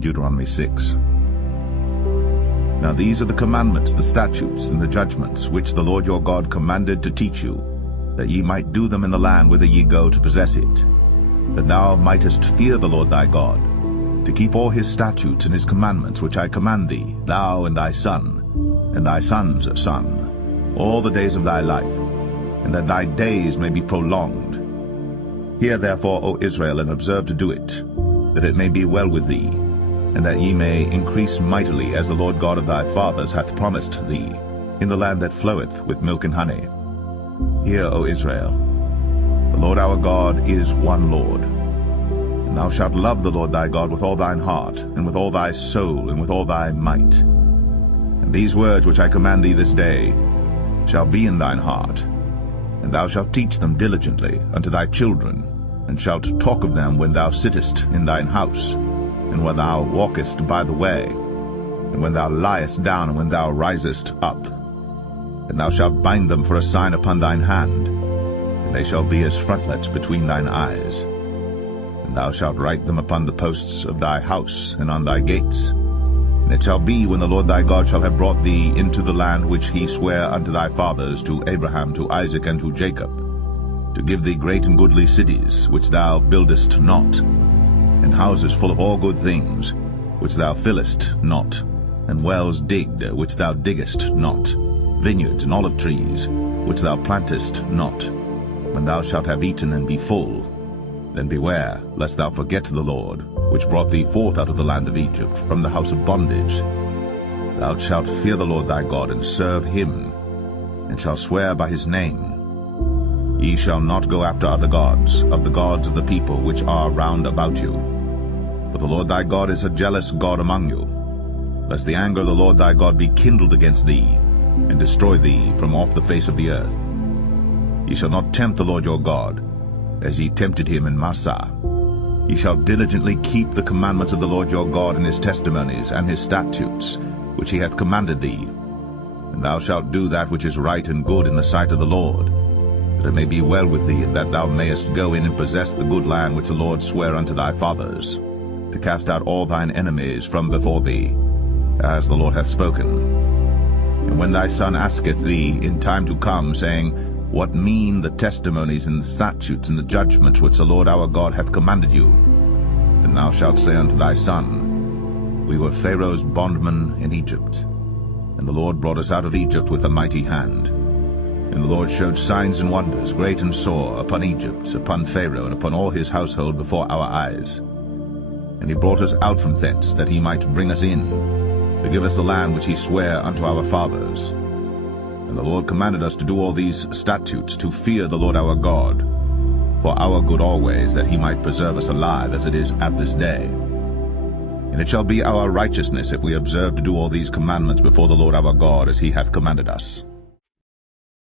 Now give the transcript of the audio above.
Deuteronomy 6. Now these are the commandments, the statutes, and the judgments, which the Lord your God commanded to teach you, that ye might do them in the land whither ye go to possess it, that thou mightest fear the Lord thy God, to keep all his statutes and his commandments which I command thee, thou and thy son, and thy son's son, all the days of thy life, and that thy days may be prolonged. Hear therefore, O Israel, and observe to do it, that it may be well with thee, and that ye may increase mightily, as the Lord God of thy fathers hath promised thee, in the land that floweth with milk and honey. Hear, O Israel, the Lord our God is one Lord. And thou shalt love the Lord thy God with all thine heart, and with all thy soul, and with all thy might. And these words which I command thee this day shall be in thine heart, and thou shalt teach them diligently unto thy children, and shalt talk of them when thou sittest in thine house, and when thou walkest by the way, and when thou liest down, and when thou risest up. And thou shalt bind them for a sign upon thine hand, and they shall be as frontlets between thine eyes. And thou shalt write them upon the posts of thy house, and on thy gates. And it shall be, when the Lord thy God shall have brought thee into the land which he sware unto thy fathers, to Abraham, to Isaac, and to Jacob, to give thee great and goodly cities, which thou buildest not, and houses full of all good things, which thou fillest not, and wells digged, which thou diggest not, vineyards and olive trees, which thou plantest not. When thou shalt have eaten and be full, then beware, lest thou forget the Lord, which brought thee forth out of the land of Egypt, from the house of bondage. Thou shalt fear the Lord thy God, and serve him, and shalt swear by his name. Ye shall not go after other gods, of the people which are round about you. For the Lord thy God is a jealous God among you, lest the anger of the Lord thy God be kindled against thee, and destroy thee from off the face of the earth. Ye shall not tempt the Lord your God, as ye tempted him in Massah. Ye shall diligently keep the commandments of the Lord your God, and his testimonies, and his statutes, which he hath commanded thee. And thou shalt do that which is right and good in the sight of the Lord, that it may be well with thee, and that thou mayest go in and possess the good land which the Lord sware unto thy fathers, to cast out all thine enemies from before thee, as the Lord hath spoken. And when thy son asketh thee in time to come, saying, What mean the testimonies and the statutes and the judgments which the Lord our God hath commanded you? Then thou shalt say unto thy son, We were Pharaoh's bondmen in Egypt, and the Lord brought us out of Egypt with a mighty hand. And the Lord showed signs and wonders, great and sore, upon Egypt, upon Pharaoh, and upon all his household before our eyes. And he brought us out from thence, that he might bring us in, to give us the land which he sware unto our fathers. And the Lord commanded us to do all these statutes, to fear the Lord our God, for our good always, that he might preserve us alive, as it is at this day. And it shall be our righteousness, if we observe to do all these commandments before the Lord our God, as he hath commanded us.